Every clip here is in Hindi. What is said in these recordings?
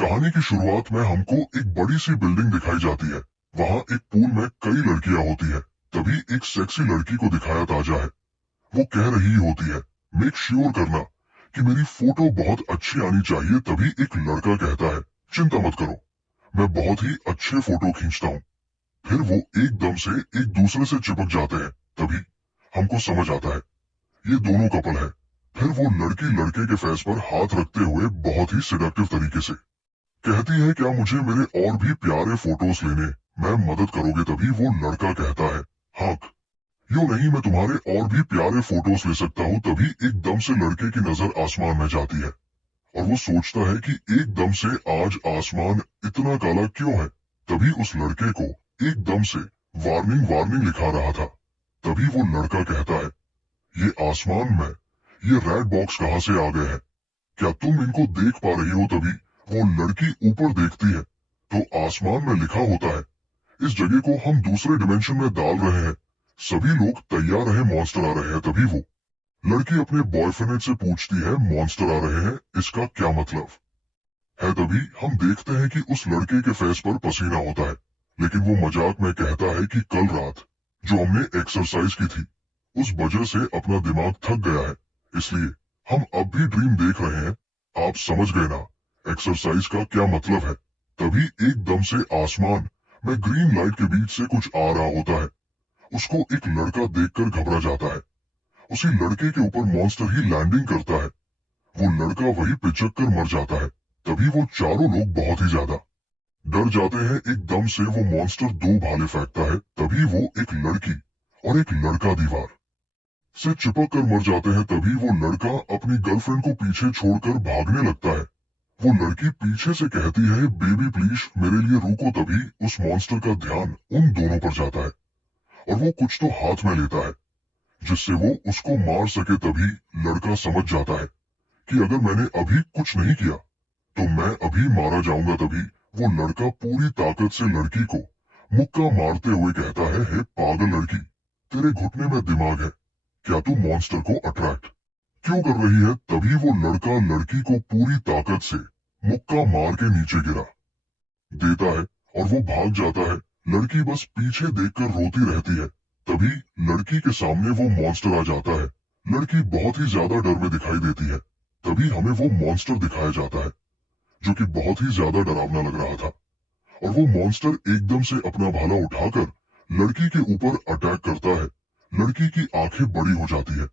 कहानी की शुरुआत में हमको एक बड़ी सी बिल्डिंग दिखाई जाती है। वहाँ एक पूल में कई लड़कियां होती है। तभी एक सेक्सी लड़की को दिखाया ताजा है। वो कह रही होती है, मेक श्योर करना कि मेरी फोटो बहुत अच्छी आनी चाहिए। तभी एक लड़का कहता है, चिंता मत करो, मैं बहुत ही अच्छे फोटो खींचता हूँ। फिर वो एकदम से एक दूसरे से चिपक जाते हैं। तभी हमको समझ आता है ये दोनों कपल है। फिर वो लड़की लड़के के फेस पर हाथ रखते हुए बहुत ही सिडक्टिव तरीके से कहती है, क्या मुझे मेरे और भी प्यारे फोटोज लेने मैं मदद करोगे? तभी वो लड़का कहता है, हाँ क्यों नहीं, मैं तुम्हारे और भी प्यारे फोटोज ले सकता हूँ। तभी एकदम से लड़के की नजर आसमान में जाती है और वो सोचता है कि एकदम से आज आसमान इतना काला क्यों है। तभी उस लड़के को एकदम से वार्निंग वार्निंग लिखा रहा था। तभी वो लड़का कहता है, ये आसमान में ये रेड बॉक्स कहाँ से आ गए हैं? क्या तुम इनको देख पा रही हो? तभी वो लड़की ऊपर देखती है तो आसमान में लिखा होता है, इस जगह को हम दूसरे डिमेंशन में डाल रहे हैं, सभी लोग तैयार रहे, मॉन्स्टर आ रहे हैं। तभी वो लड़की अपने बॉयफ्रेंड से पूछती है, मॉन्स्टर आ रहे हैं इसका क्या मतलब है? तभी हम देखते हैं कि उस लड़के के फेस पर पसीना होता है, लेकिन वो मजाक में कहता है कि कल रात जो हमने एक्सरसाइज की थी उस वजह से अपना दिमाग थक गया है, इसलिए हम अब भी ड्रीम देख रहे हैं। आप समझ गए ना एक्सरसाइज का क्या मतलब है? तभी एकदम से आसमान में ग्रीन लाइट के बीच से कुछ आ रहा होता है। उसको एक लड़का देखकर घबरा जाता है। उसी लड़के के ऊपर मॉन्स्टर ही लैंडिंग करता है। वो लड़का वही पिचक कर मर जाता है। तभी वो चारों लोग बहुत ही ज्यादा डर जाते हैं। एकदम से वो मॉन्स्टर दो भाले फेंकता है। तभी वो एक लड़की और एक लड़का दीवार से चिपक कर मर जाते हैं। तभी वो लड़का अपनी गर्लफ्रेंड को पीछे छोड़कर भागने लगता है। वो लड़की पीछे से कहती है, बेबी प्लीज मेरे लिए रुको। तभी उस मॉन्स्टर का ध्यान उन दोनों पर जाता है और वो कुछ तो हाथ में लेता है जिससे वो उसको मार सके। तभी लड़का समझ जाता है कि अगर मैंने अभी कुछ नहीं किया तो मैं अभी मारा जाऊंगा। तभी वो लड़का पूरी ताकत से लड़की को मुक्का मारते हुए कहता है, हे पागल लड़की, तेरे घुटने में दिमाग है क्या? तू मॉन्स्टर को अट्रैक्ट क्यों कर रही है? तभी वो लड़का लड़की को पूरी ताकत से मुक्का मार के नीचे गिरा देता है और वो भाग जाता है। लड़की बस पीछे देखकर रोती रहती है। तभी लड़की के सामने वो मॉन्स्टर आ जाता है। लड़की बहुत ही ज्यादा डर में दिखाई देती है। तभी हमें वो मॉन्स्टर दिखाया जाता है जो कि बहुत ही ज्यादा डरावना लग रहा था और वो मॉन्स्टर एकदम से अपना भाला उठाकर लड़की के ऊपर अटैक करता है। लड़की की आंखें बड़ी हो जाती है,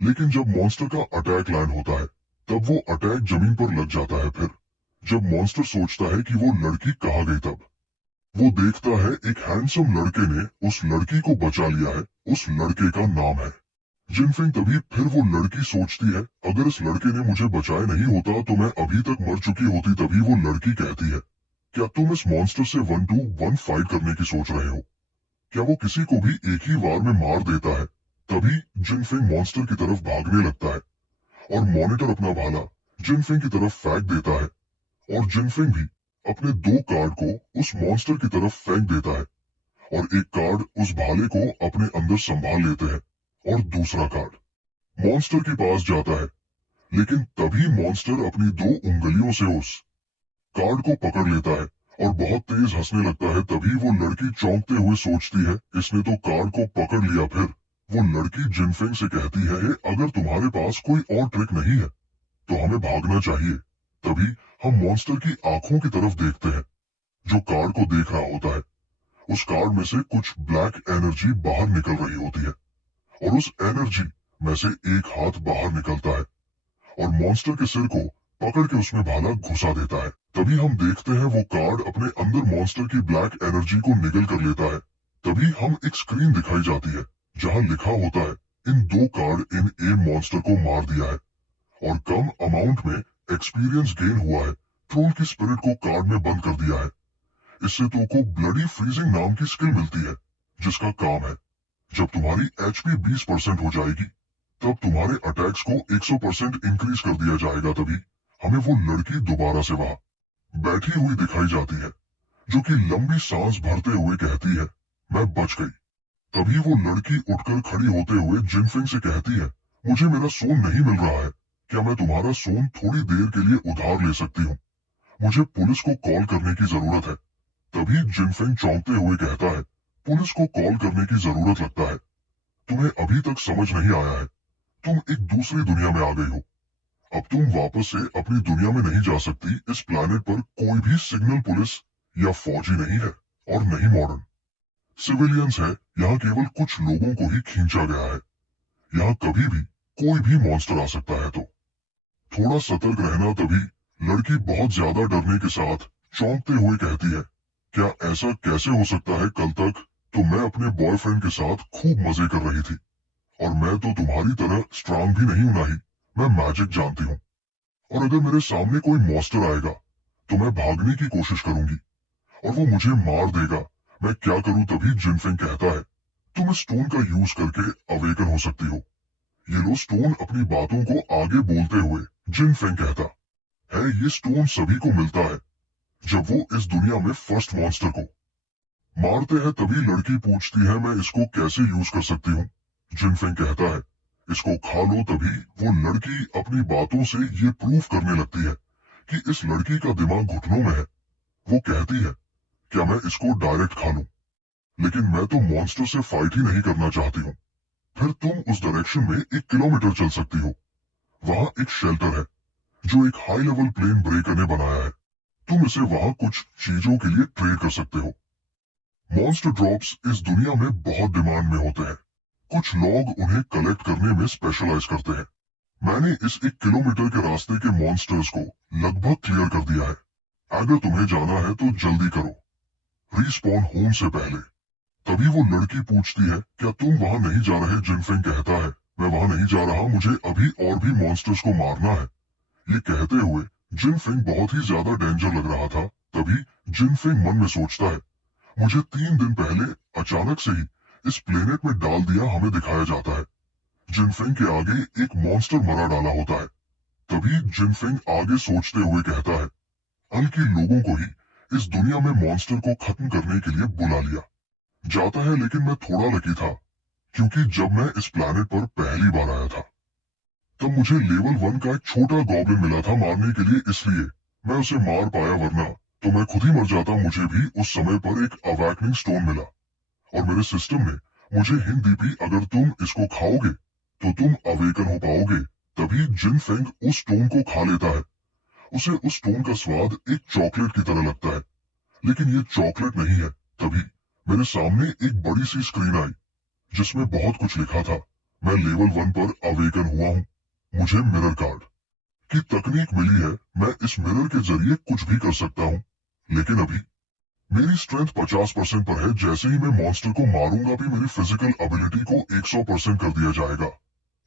लेकिन जब मॉन्स्टर का अटैक लैंड होता है तब वो अटैक जमीन पर लग जाता है। फिर जब मॉन्स्टर सोचता है कि वो लड़की कहाँ गई तब वो देखता है एक हैंडसम लड़के ने उस लड़की को बचा लिया है। उस लड़के का नाम है जिनफिंग। तभी फिर वो लड़की सोचती है, अगर इस लड़के ने मुझे बचाया नहीं होता तो मैं अभी तक मर चुकी होती। तभी वो लड़की कहती है, क्या तुम इस मॉन्स्टर से 1-2-1 फाइट करने की सोच रहे हो? क्या वो किसी को भी एक ही वार में मार देता है? तभी जिनफिंग मॉन्स्टर की तरफ भागने लगता है और मॉनिटर अपना भाला जिनफिंग की तरफ फेंक देता है और जिनफिंग भी अपने दो कार्ड को उस मॉन्स्टर की तरफ फेंक देता है और एक कार्ड उस भाले को अपने अंदर संभाल लेते हैं और दूसरा कार्ड मॉन्स्टर के पास जाता है। लेकिन तभी मॉन्स्टर अपनी दो उंगलियों से उस कार्ड को पकड़ लेता है और बहुत तेज हंसने लगता है। तभी वो लड़की चौंकते हुए सोचती है, इसने तो कार्ड को पकड़ लिया। फिर वो लड़की जिनफिंग से कहती है, अगर तुम्हारे पास कोई और ट्रिक नहीं है तो हमें भागना चाहिए। तभी हम मॉन्स्टर की आंखों की तरफ देखते हैं जो कार्ड को देख रहा होता है। उस कार्ड में से कुछ ब्लैक एनर्जी बाहर निकल रही होती है और उस एनर्जी में से एक हाथ बाहर निकलता है और मॉन्स्टर के सिर को पकड़ के उसमें भाला घुसा देता है। तभी हम देखते हैं वो कार्ड अपने अंदर मॉन्स्टर की ब्लैक एनर्जी को निगल कर लेता है। तभी हम एक स्क्रीन दिखाई जाती है जहां लिखा होता है, इन दो कार्ड इन ए मॉन्स्टर को मार दिया है और कम अमाउंट में एक्सपीरियंस गेन हुआ है। ट्रोल की स्पिरिट को कार्ड में बंद कर दिया है। इससे तो को ब्लडी फ्रीजिंग नाम की स्किल मिलती है जिसका काम है, जब तुम्हारी एचपी 20% हो जाएगी तब तुम्हारे अटैक्स को 100% इंक्रीज कर दिया जाएगा। तभी हमें वो लड़की दोबारा से वहां बैठी हुई दिखाई जाती है जो कि लंबी सांस भरते हुए कहती है, मैं बच गई। तभी वो लड़की उठकर खड़ी होते हुए जिनफिंग से कहती है, मुझे मेरा सोन नहीं मिल रहा है, क्या मैं तुम्हारा सोन थोड़ी देर के लिए उधार ले सकती हूँ? मुझे पुलिस को कॉल करने की जरूरत है। तभी जिनफेंग चौंकते हुए कहता है, पुलिस को कॉल करने की जरूरत लगता है? तुम्हें अभी तक समझ नहीं आया है। तुम एक दूसरी दुनिया में आ गई हो। अब तुम वापस से अपनी दुनिया में नहीं जा सकती। इस प्लैनेट पर कोई भी सिग्नल पुलिस या फौजी नहीं है, और नहीं मॉडर्न सिविलियंस है। यहाँ केवल कुछ लोगों को ही खींचा गया है। यहाँ कभी भी कोई भी मॉन्स्टर आ सकता है। तो थोड़ा सतर्क रहना। तभी लड़की बहुत ज्यादा डरने के साथ चौंकते हुए कहती है, क्या ऐसा कैसे हो सकता है? कल तक तो मैं अपने बॉयफ्रेंड के साथ खूब मजे कर रही थी, और मैं तो तुम्हारी तरह स्ट्रांग भी नहीं हूं ना ही। मैं मैजिक जानती हूँ, और अगर मेरे सामने कोई मॉन्स्टर आएगा तो मैं भागने की कोशिश करूंगी और वो मुझे मार देगा। मैं क्या करूं? तभी जिनफेंग कहता है, तुम इस स्टोन का यूज करके अवेकन हो सकती हो। ये लो स्टोन। अपनी बातों को आगे बोलते हुए जिनफेंग कहता है, ये स्टोन सभी को मिलता है जब वो इस दुनिया में फर्स्ट मॉन्स्टर को मारते हैं। तभी लड़की पूछती है, मैं इसको कैसे यूज कर सकती हूँ? जिनफेंग कहता है, इसको खा लो। तभी वो लड़की अपनी बातों से ये प्रूफ करने लगती है कि इस लड़की का दिमाग घुटनों में है। वो कहती है, क्या मैं इसको डायरेक्ट खा लूं? लेकिन मैं तो मॉन्स्टर से फाइट ही नहीं करना चाहती हूँ। फिर तुम उस डायरेक्शन में 1 किलोमीटर चल सकती हो। वहां एक शेल्टर है जो एक हाई लेवल प्लेन ब्रेकर ने बनाया है। तुम इसे वहां कुछ चीजों के लिए ट्रेड कर सकते हो। मॉन्स्टर ड्रॉप्स इस दुनिया में बहुत डिमांड में होते हैं। कुछ लोग उन्हें कलेक्ट करने में स्पेशलाइज करते हैं। मैंने इस 1 किलोमीटर के रास्ते के मॉन्स्टर्स को लगभग क्लियर कर दिया है। अगर तुम्हें जाना है तो जल्दी करो, रिस्पॉन होम से पहले। तभी वो लड़की पूछती है, क्या तुम वहां नहीं जा रहे? जिनफेंग कहता है, मैं वहां नहीं जा रहा, मुझे अभी और भी मॉन्स्टर्स को मारना है। ये कहते हुए जिनफेंग बहुत ही ज्यादा डेंजर लग रहा था। तभी जिनफेंग मन में सोचता है, मुझे 3 दिन पहले अचानक से ही इस प्लेनेट में डाल दिया हमें दिखाया जाता है। जिनफेंग के आगे एक मॉन्स्टर मरा डाला होता है। तभी जिनफेंग आगे सोचते हुए कहता है, अल के लोगों को ही इस दुनिया में मॉन्स्टर को खत्म करने के लिए बुला लिया जाता है। लेकिन मैं थोड़ा लकी था, क्योंकि जब मैं इस प्लैनेट पर पहली बार आया था तब मुझे लेवल 1 का एक छोटा गॉब्लिन मिला था मारने के लिए, इसलिए मैं उसे मार पाया, वरना तो मैं खुद ही मर जाता। मुझे भी उस समय पर एक अवैकनिंग स्टोन मिला और मेरे सिस्टम ने मुझे हिंट दी भी, अगर तुम इसको खाओगे तो तुम अवेकन हो पाओगे। तभी जिनफेंग उस स्टोन को खा लेता है। उसे उस स्टोन का स्वाद एक चॉकलेट की तरह लगता है, लेकिन ये चॉकलेट नहीं है। तभी मेरे सामने एक बड़ी सी स्क्रीन आई जिसमें बहुत कुछ लिखा था। मैं लेवल 1 पर अवेकन हुआ हूँ। मुझे मिरर कार्ड की तकनीक मिली है। मैं इस मिरर के जरिए कुछ भी कर सकता हूँ, लेकिन अभी मेरी स्ट्रेंथ 50% पर है। जैसे ही मैं मॉन्स्टर को मारूंगा भी मेरी फिजिकल एबिलिटी को 100% कर दिया जाएगा।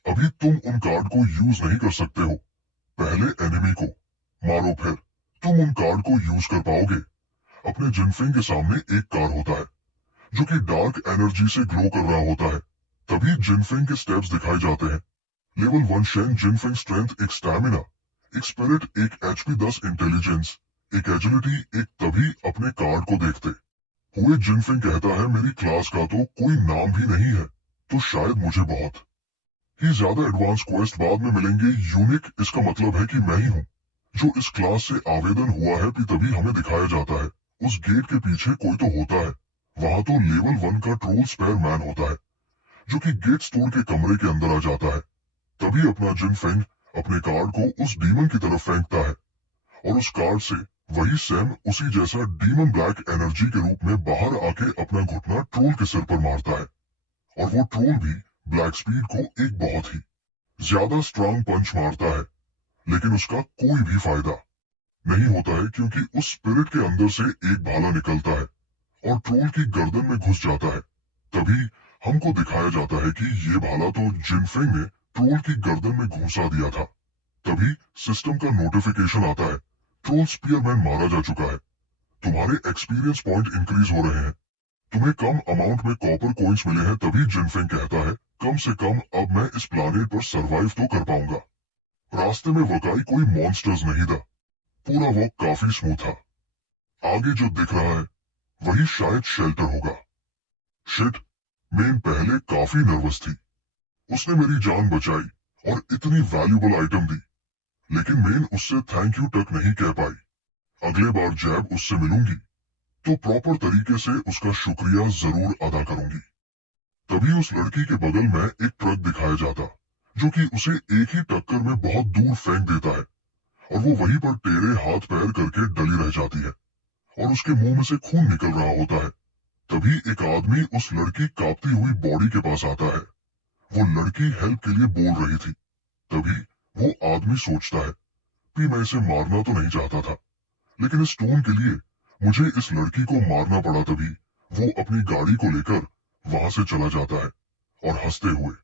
अभी तुम उन कार्ड को यूज नहीं कर सकते हो। पहले एनिमी को मारो, फिर तुम उन कार्ड को यूज कर पाओगे। अपने जिनफेंग के सामने एक कार्ड होता है जो कि डार्क एनर्जी से ग्लो कर रहा होता है। तभी जिनफेंग के स्टेप्स दिखाए जाते हैं। लेवल 1 शेन जिनफेंग स्ट्रेंथ, एक स्टैमिना, एक स्पिरिट, एक एचपी 10, इंटेलिजेंस, एक एजिलिटी, एक। तभी अपने कार्ड को देखते हुए जिनफेंग कहता है, मेरी क्लास का तो कोई नाम भी नहीं है, तो शायद मुझे बहुत ही ज्यादा एडवांस क्वेस्ट बाद में मिलेंगे। यूनिक, इसका मतलब है कि मैं ही हूँ जो इस क्लास से आवेदन हुआ है। भी तभी हमें दिखाया जाता है उस गेट के पीछे कोई तो होता है। वहां तो लेवल 1 का ट्रोल स्पेयर मैन होता है जो कि गेट्स तोड़ के कमरे के अंदर आ जाता है। तभी अपना जिनफेंग अपने कार्ड को उस डीमन की तरफ फेंकता है, और उस कार्ड से वही सैम उसी जैसा डीमन ब्लैक एनर्जी के रूप में बाहर आके अपना घुटना ट्रोल के सिर पर मारता है। और वो ट्रोल भी ब्लैक स्पीड को एक बहुत ही ज्यादा स्ट्रांग पंच मारता है, लेकिन उसका कोई भी फायदा नहीं होता है, क्योंकि उस स्पिरिट के अंदर से एक भाला निकलता है और ट्रोल की गर्दन में घुस जाता है। तभी हमको दिखाया जाता है कि ये भाला तो जिनफेंग ने ट्रोल की गर्दन में घुसा दिया था। तभी सिस्टम का नोटिफिकेशन आता है, ट्रोल स्पीयरमैन मारा जा चुका है। तुम्हारे एक्सपीरियंस पॉइंट इंक्रीज हो रहे हैं। तुम्हें कम अमाउंट में कॉपर कॉइन्स मिले हैं। तभी जिनफेंग कहता है, कम से कम अब मैं इस प्लानेट पर सरवाइव तो कर पाऊंगा। रास्ते में वकाई कोई मॉन्स्टर्स नहीं था। पूरा वॉक काफी स्मूथ था। आगे जो दिख रहा है वही शायद शेल्टर होगा। शिट, मेन पहले काफी नर्वस थी। उसने मेरी जान बचाई और इतनी वैल्यूबल आइटम दी, लेकिन मेन उससे थैंक यू तक नहीं कह पाई। अगले बार जैब उससे मिलूंगी तो प्रॉपर तरीके से उसका शुक्रिया जरूर अदा करूंगी। तभी उस लड़की के बगल में एक ट्रक दिखाया जाता जो कि उसे एक ही टक्कर में बहुत दूर फेंक देता है और वो वहीं पर टेढ़े हाथ पैर करके डली रह जाती है और उसके मुंह में से खून निकल रहा होता है। तभी एक आदमी उस लड़की कांपती हुई बॉडी के पास आता है। वो लड़की हेल्प के लिए बोल रही थी। तभी वो आदमी सोचता है कि मैं इसे मारना तो नहीं चाहता था, लेकिन इस टोन के लिए मुझे इस लड़की को मारना पड़ा। तभी वो अपनी गाड़ी को लेकर वहां से चला जाता है और हंसते हुए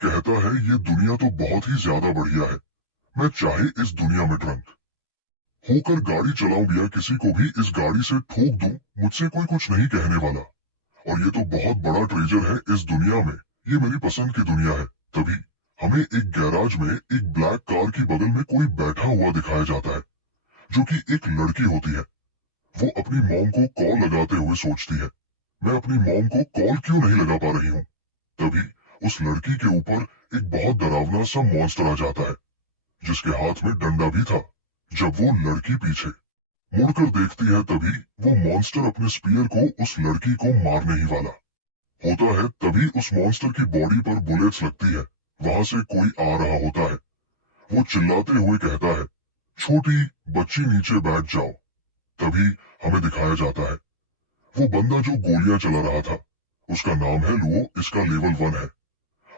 कहता है, ये दुनिया तो बहुत ही ज्यादा बढ़िया है। मैं चाहे इस दुनिया में ड्रंक होकर गाड़ी चलाऊं या किसी को भी इस गाड़ी से ठोक दूं, मुझसे कोई कुछ नहीं कहने वाला। और ये तो बहुत बड़ा ट्रेजर है इस दुनिया में, ये मेरी पसंद की दुनिया है। तभी हमें एक गैराज में एक ब्लैक कार की बगल में कोई बैठा हुआ दिखाया जाता है जो कि एक लड़की होती है। वो अपनी मॉम को कॉल लगाते हुए सोचती है, मैं अपनी मॉम को कॉल क्यों नहीं लगा पा रही हूँ। तभी उस लड़की के ऊपर एक बहुत डरावना सा मॉन्स्टर आ जाता है जिसके हाथ में डंडा भी था। जब वो लड़की पीछे मुड़कर देखती है तभी वो मॉन्स्टर अपने स्पीयर को उस लड़की को मारने ही वाला होता है। तभी उस मॉन्स्टर की बॉडी पर बुलेट्स लगती है। वहां से कोई आ रहा होता है। वो चिल्लाते हुए कहता है, छोटी बच्ची नीचे बैठ जाओ। तभी हमें दिखाया जाता है वो बंदा जो गोलियां चला रहा था, उसका नाम है लुओ, इसका लेवल 1 है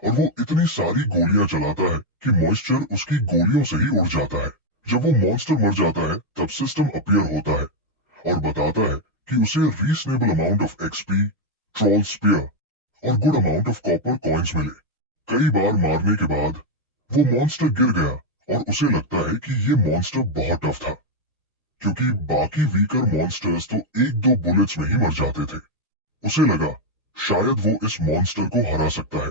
और वो इतनी सारी गोलियां चलाता है कि मॉइस्चर उसकी गोलियों से ही उड़ जाता है। जब वो मॉन्स्टर मर जाता है तब सिस्टम अपीयर होता है और बताता है कि उसे reasonable amount of XP, troll spear और good amount of copper coins मिले। कई बार मारने के बाद वो मॉन्स्टर गिर गया और उसे लगता है कि ये मॉन्स्टर बहुत टफ था क्योंकि बाकी वीकर मॉन्स्टर्स तो एक दो बुलेट्स में ही मर जाते थे। उसे लगा शायद वो इस मॉन्स्टर को हरा सकता है,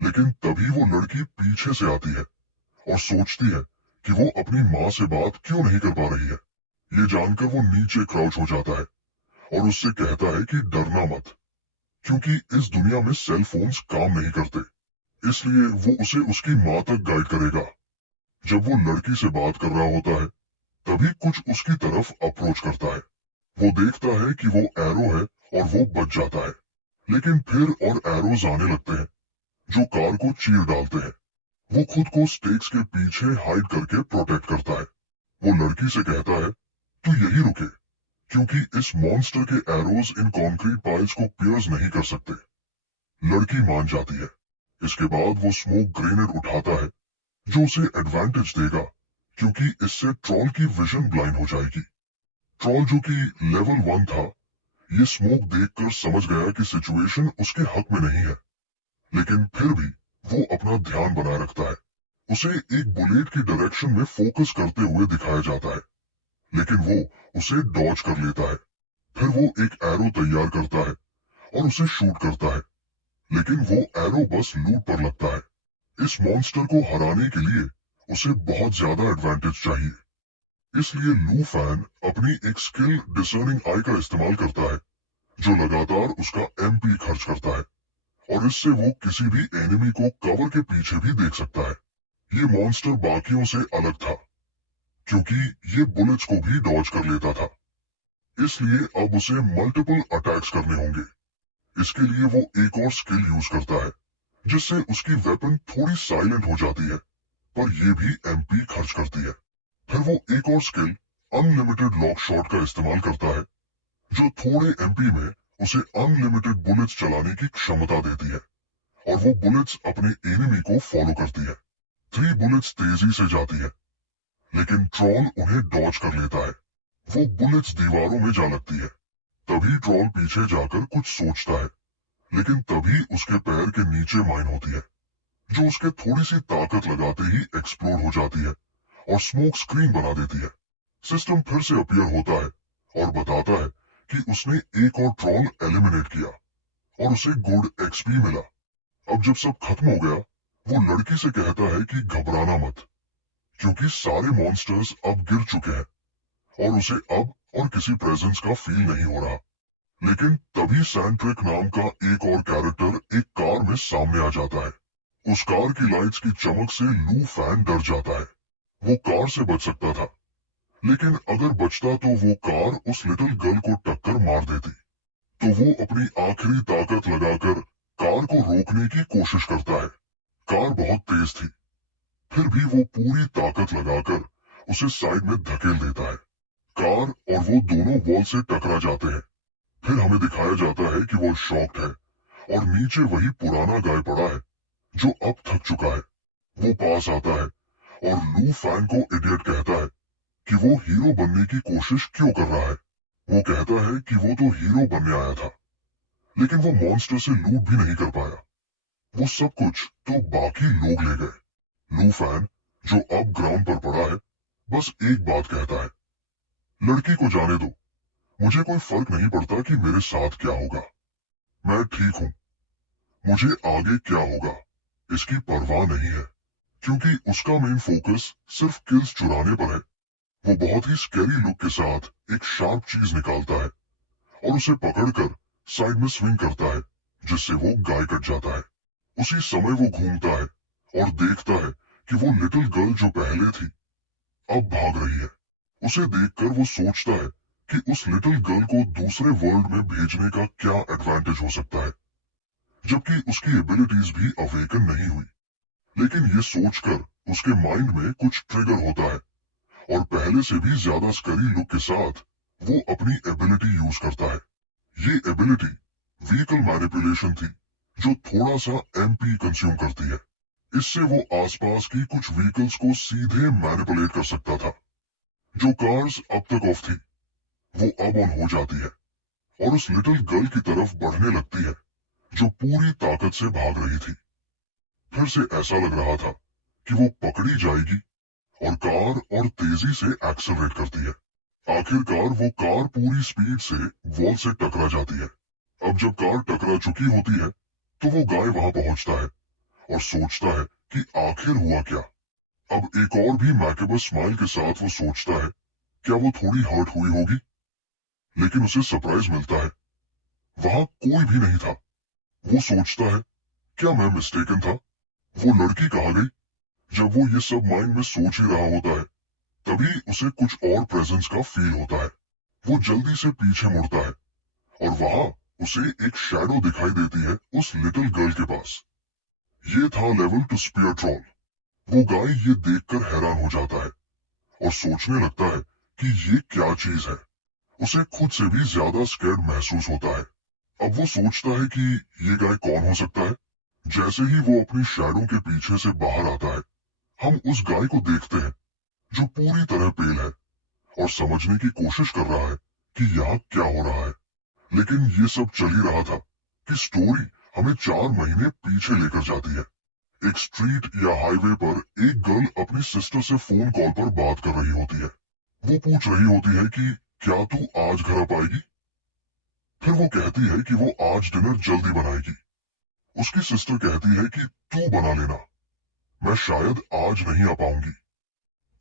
लेकिन तभी वो लड़की पीछे से आती है और सोचती है कि वो अपनी माँ से बात क्यों नहीं कर पा रही है। ये जानकर वो नीचे क्राउच हो जाता है और उससे कहता है कि डरना मत, क्योंकि इस दुनिया में सेल फोन्स काम नहीं करते, इसलिए वो उसे उसकी माँ तक गाइड करेगा। जब वो लड़की से बात कर रहा होता है तभी कुछ उसकी तरफ अप्रोच करता है। वो देखता है कि वो एरो है और वो बच जाता है, लेकिन फिर और एरोज आने लगते हैं जो कार को चीर डालते हैं। वो खुद को स्टेक्स के पीछे हाइड करके प्रोटेक्ट करता है। वो लड़की से कहता है, तू यही रुके, क्योंकि इस मॉन्स्टर के एरोज इन कंक्रीट पाइल्स को पियर्स नहीं कर सकते। लड़की मान जाती है। इसके बाद वो स्मोक ग्रेनेड उठाता है जो उसे एडवांटेज देगा, क्योंकि इससे ट्रॉल की विजन ब्लाइंड हो जाएगी। ट्रॉल जो कि लेवल 1 था, ये स्मोक देखकर समझ गया कि सिचुएशन उसके हक में नहीं है, लेकिन फिर भी वो अपना ध्यान बनाए रखता है। उसे एक बुलेट की डायरेक्शन में फोकस करते हुए दिखाया जाता है, लेकिन वो उसे डॉज कर लेता है। फिर वो एक एरो तैयार करता है और उसे शूट करता है, लेकिन वो एरो बस लूट पर लगता है। इस मॉन्स्टर को हराने के लिए उसे बहुत ज्यादा एडवांटेज चाहिए, इसलिए लू फैन अपनी एक स्किल डिसर्निंग आई का इस्तेमाल करता है जो लगातार उसका एमपी खर्च करता है और इससे वो किसी भी एनिमी को कवर के पीछे भी देख सकता है। ये मॉन्स्टर बाकियों से अलग था क्योंकि ये बुलेट्स को भी डॉज कर लेता था, इसलिए अब उसे मल्टीपल अटैक्स करने होंगे। इसके लिए वो एक और स्किल यूज करता है जिससे उसकी वेपन थोड़ी साइलेंट हो जाती है, पर यह भी एमपी खर्च करती है। फिर वो एक और स्किल अनलिमिटेड लॉक शॉट का इस्तेमाल करता है जो थोड़े एमपी में उसे अनलिमिटेड बुलेट्स चलाने की क्षमता देती है और वो बुलेट्स अपने एनिमी को फॉलो करती है। 3 बुलेट्स तेजी से जाती है, लेकिन ट्रॉल उन्हें डॉज कर लेता है। वो बुलेट्स दीवारों में जा लगती है। तभी ट्रॉल पीछे जाकर कुछ सोचता है, लेकिन तभी उसके पैर के नीचे माइन होती है जो उसके थोड़ी सी ताकत लगाते ही एक्सप्लोड हो जाती है और स्मोक स्क्रीन बना देती है। सिस्टम फिर से अपीयर होता है और बताता है कि उसने एक और ट्रॉल एलिमिनेट किया और उसे गुड एक्सपी मिला। अब जब सब खत्म हो गया, वो लड़की से कहता है कि घबराना मत, क्योंकि सारे मॉन्स्टर्स अब गिर चुके हैं और उसे अब और किसी प्रेजेंस का फील नहीं हो रहा। लेकिन तभी सैंट्रिक नाम का एक और कैरेक्टर एक कार में सामने आ जाता है। उस कार की लाइट्स की चमक से लू फैन डर जाता है। वो कार से बच सकता था, लेकिन अगर बचता तो वो कार उस लिटिल गर्ल को टक्कर मार देती। तो वो अपनी आखिरी ताकत लगाकर कार को रोकने की कोशिश करता है। कार बहुत तेज थी, फिर भी वो पूरी ताकत लगाकर उसे साइड में धकेल देता है। कार और वो दोनों वॉल से टकरा जाते हैं। फिर हमें दिखाया जाता है कि वो शॉक्ड है और नीचे वही पुराना गाय पड़ा है जो अब थक चुका है। वो पास आता है और लू फैन को इडियट कहता है कि वो हीरो बनने की कोशिश क्यों कर रहा है। वो कहता है कि वो तो हीरो बनने आया था, लेकिन वो मॉन्स्टर से लूट भी नहीं कर पाया। वो सब कुछ तो बाकी लोग ले गए। लू फैन, जो अब ग्राउंड पर पड़ा है, बस एक बात कहता है, लड़की को जाने दो, मुझे कोई फर्क नहीं पड़ता कि मेरे साथ क्या होगा। मैं ठीक हूं, मुझे आगे क्या होगा इसकी परवाह नहीं है, क्योंकि उसका मेन फोकस सिर्फ किल्स चुराने पर है। वो बहुत ही स्कैरी लुक के साथ एक शार्प चीज निकालता है और उसे पकड़कर साइड में स्विंग करता है, जिससे वो गाय कट जाता है। उसी समय वो घूमता है और देखता है कि वो लिटिल गर्ल जो पहले थी अब भाग रही है। उसे देखकर वो सोचता है कि उस लिटिल गर्ल को दूसरे वर्ल्ड में भेजने का क्या एडवांटेज हो सकता है, जबकि उसकी एबिलिटीज भी अवेकन नहीं हुई। लेकिन ये सोचकर उसके माइंड में कुछ ट्रिगर होता है और पहले से भी ज्यादा स्करी लुक के साथ वो अपनी एबिलिटी यूज करता है। ये एबिलिटी व्हीकल मैनिपुलेशन थी, जो थोड़ा सा एमपी कंज्यूम करती है। इससे वो आसपास की कुछ व्हीकल्स को सीधे मैनिपुलेट कर सकता था। जो कार्स अब तक ऑफ थी, वो अब ऑन हो जाती है और उस लिटिल गर्ल की तरफ बढ़ने लगती है, जो पूरी ताकत से भाग रही थी। फिर से ऐसा लग रहा था कि वो पकड़ी जाएगी और कार और तेजी से एक्सेलरेट करती है। आखिरकार वो कार पूरी स्पीड से वॉल से टकरा जाती है। अब जब कार टकरा चुकी होती है, तो वो गाय वहां पहुंचता है और सोचता है कि आखिर हुआ क्या। अब एक और भी मैकेबस स्माइल के साथ वो सोचता है, क्या वो थोड़ी हर्ट हुई होगी। लेकिन उसे सरप्राइज मिलता है, वहां कोई भी नहीं था। वो सोचता है, क्या मैं मिस्टेकन था, वो लड़की कहाँ गई। जब वो ये सब माइंड में सोच ही रहा होता है, तभी उसे कुछ और प्रेजेंस का फील होता है। वो जल्दी से पीछे मुड़ता है और वहां उसे एक शैडो दिखाई देती है उस लिटिल गर्ल के पास। ये था लेवल टू स्पीयर ट्रॉल। वो गाय ये देखकर हैरान हो जाता है और सोचने लगता है कि ये क्या चीज है। उसे खुद से भी ज्यादा स्कैर्ड महसूस होता है। अब वो सोचता है कि ये गाय कौन हो सकता है। जैसे ही वो अपनी शैडो के पीछे से बाहर आता है, हम उस गाय को देखते हैं जो पूरी तरह पेल है और समझने की कोशिश कर रहा है कि यहाँ क्या हो रहा है। लेकिन ये सब चल ही रहा था कि स्टोरी हमें 4 महीने पीछे लेकर जाती है। एक स्ट्रीट या हाईवे पर एक गर्ल अपनी सिस्टर से फोन कॉल पर बात कर रही होती है। वो पूछ रही होती है कि क्या तू आज घर आ पाएगी। फिर वो कहती है कि वो आज डिनर जल्दी बनाएगी। उसकी सिस्टर कहती है कि तू बना लेना, मैं शायद आज नहीं आ पाऊंगी,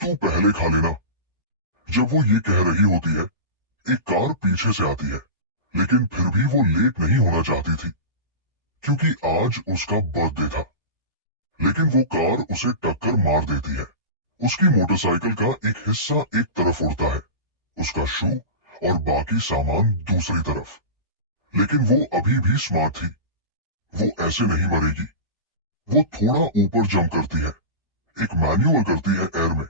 तू पहले खा लेना। जब वो ये कह रही होती है, एक कार पीछे से आती है, लेकिन फिर भी वो लेट नहीं होना चाहती थी, क्योंकि आज उसका बर्थडे था। लेकिन वो कार उसे टक्कर मार देती है। उसकी मोटरसाइकिल का एक हिस्सा एक तरफ उड़ता है, उसका शू और बाकी सामान दूसरी तरफ। लेकिन वो अभी भी स्मार्ट थी, वो ऐसे नहीं मरेगी। वो थोड़ा ऊपर जंप करती है, एक मैन्युअल करती है एयर में,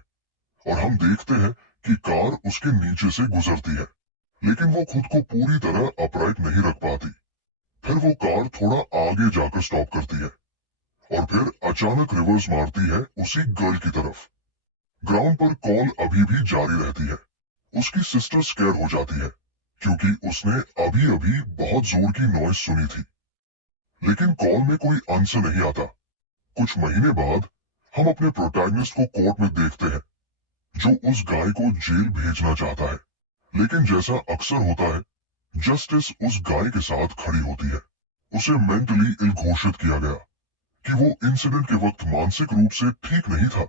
और हम देखते हैं कि कार उसके नीचे से गुजरती है। लेकिन वो खुद को पूरी तरह अपराइट नहीं रख पाती। फिर वो कार थोड़ा आगे जाकर स्टॉप करती है और फिर अचानक रिवर्स मारती है उसी गर्ल की तरफ। ग्राउंड पर कॉल अभी भी जारी रहती है। उसकी सिस्टर स्कैर हो जाती है, क्योंकि उसने अभी अभी बहुत जोर की नॉइज सुनी थी। लेकिन कॉल में कोई आंसर नहीं आता। कुछ महीने बाद हम अपने प्रोटैगनिस्ट को कोर्ट में देखते हैं, जो उस गाय को जेल भेजना चाहता है। लेकिन जैसा अक्सर होता है, जस्टिस उस गाय के साथ खड़ी होती है। उसे मेंटली इल घोषित किया गया कि वो इंसिडेंट के वक्त मानसिक रूप से ठीक नहीं था,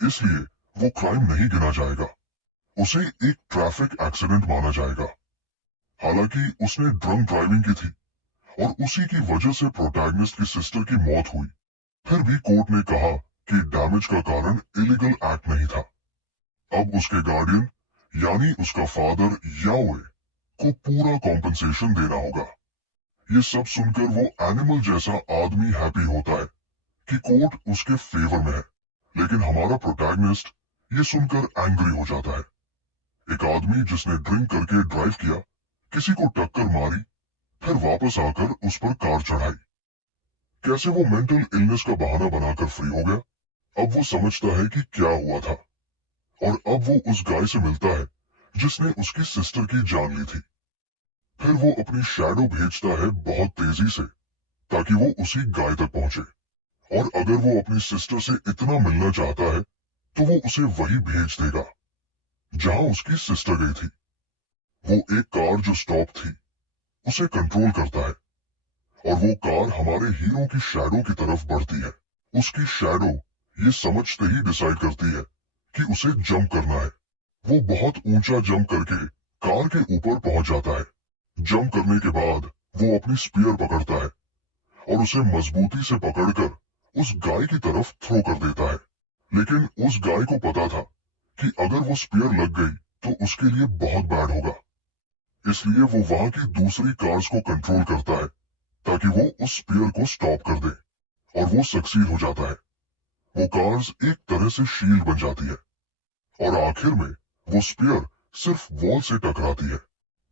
इसलिए वो क्राइम नहीं गिना जाएगा। उसे एक ट्रैफिक एक्सीडेंट माना जाएगा। हालांकि उसने ड्रंक ड्राइविंग की थी और उसी की वजह से प्रोटैगनिस्ट की सिस्टर की मौत हुई। फिर भी कोर्ट ने कहा कि डैमेज का कारण इलीगल एक्ट नहीं था। अब उसके गार्डियन यानी उसका फादर याओए को पूरा कॉम्पनसेशन देना होगा। ये सब सुनकर वो एनिमल जैसा आदमी हैप्पी होता है कि कोर्ट उसके फेवर में है। लेकिन हमारा प्रोटैगनिस्ट ये सुनकर एंग्री हो जाता है। एक आदमी जिसने ड्रिंक करके ड्राइव किया, किसी को टक्कर मारी, फिर वापस आकर उस पर कार चढ़ाई, कैसे वो मेंटल इलनेस का बहाना बनाकर फ्री हो गया। अब वो समझता है कि क्या हुआ था, और अब वो उस गाय से मिलता है जिसने उसकी सिस्टर की जान ली थी। फिर वो अपनी शैडो भेजता है बहुत तेजी से ताकि वो उसी गाय तक पहुंचे, और अगर वो अपनी सिस्टर से इतना मिलना चाहता है तो वो उसे वही भेज देगा जहां उसकी सिस्टर गई थी। वो एक कार जो स्टॉप थी उसे कंट्रोल करता है, और वो कार हमारे हीरो की शैडो की तरफ बढ़ती है। उसकी शैडो ये समझते ही डिसाइड करती है कि उसे जंप करना है। वो बहुत ऊंचा जंप करके कार के ऊपर पहुंच जाता है। जंप करने के बाद वो अपनी स्पीयर पकड़ता है और उसे मजबूती से पकड़कर उस गाय की तरफ थ्रो कर देता है। लेकिन उस गाय को पता था कि अगर वो स्पीयर लग गई तो उसके लिए बहुत बैड होगा, इसलिए वो वहां की दूसरी कार्स को कंट्रोल करता है ताकि वो उस स्पीयर को स्टॉप कर दे, और वो सक्सीड हो जाता है। वो कार्स एक तरह से शील्ड बन जाती है, और आखिर में वो स्पीयर सिर्फ वॉल से टकराती है।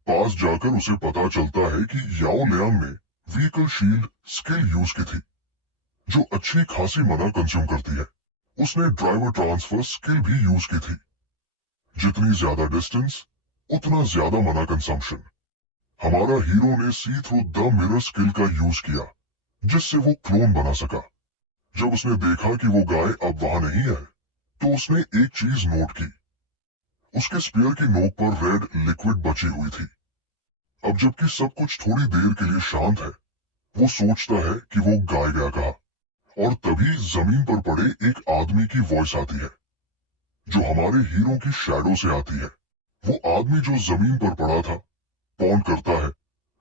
पास जाकर उसे पता चलता है कि याओ लियांग ने व्हीकल शील्ड स्किल यूज की थी, जो अच्छी खासी मना कंज्यूम करती है। उसने ड्राइवर ट्रांसफर स्किल भी यूज की थी। जितनी ज्यादा डिस्टेंस उतना ज्यादा मना कंजम्पशन। हमारा हीरो ने सी थ्रू द मिरर स्किल का यूज किया जिससे वो क्लोन बना सका। जब उसने देखा कि वो गाय अब वहां नहीं है तो उसने एक चीज नोट की। उसके स्पीयर की नोक पर रेड लिक्विड बची हुई थी। अब जबकि सब कुछ थोड़ी देर के लिए शांत है, वो सोचता है कि वो गाय गया कहा, और तभी जमीन पर पड़े एक आदमी की वॉइस आती है जो हमारे हीरो की शैडो से आती है। वो आदमी जो जमीन पर पड़ा था पॉइंट करता है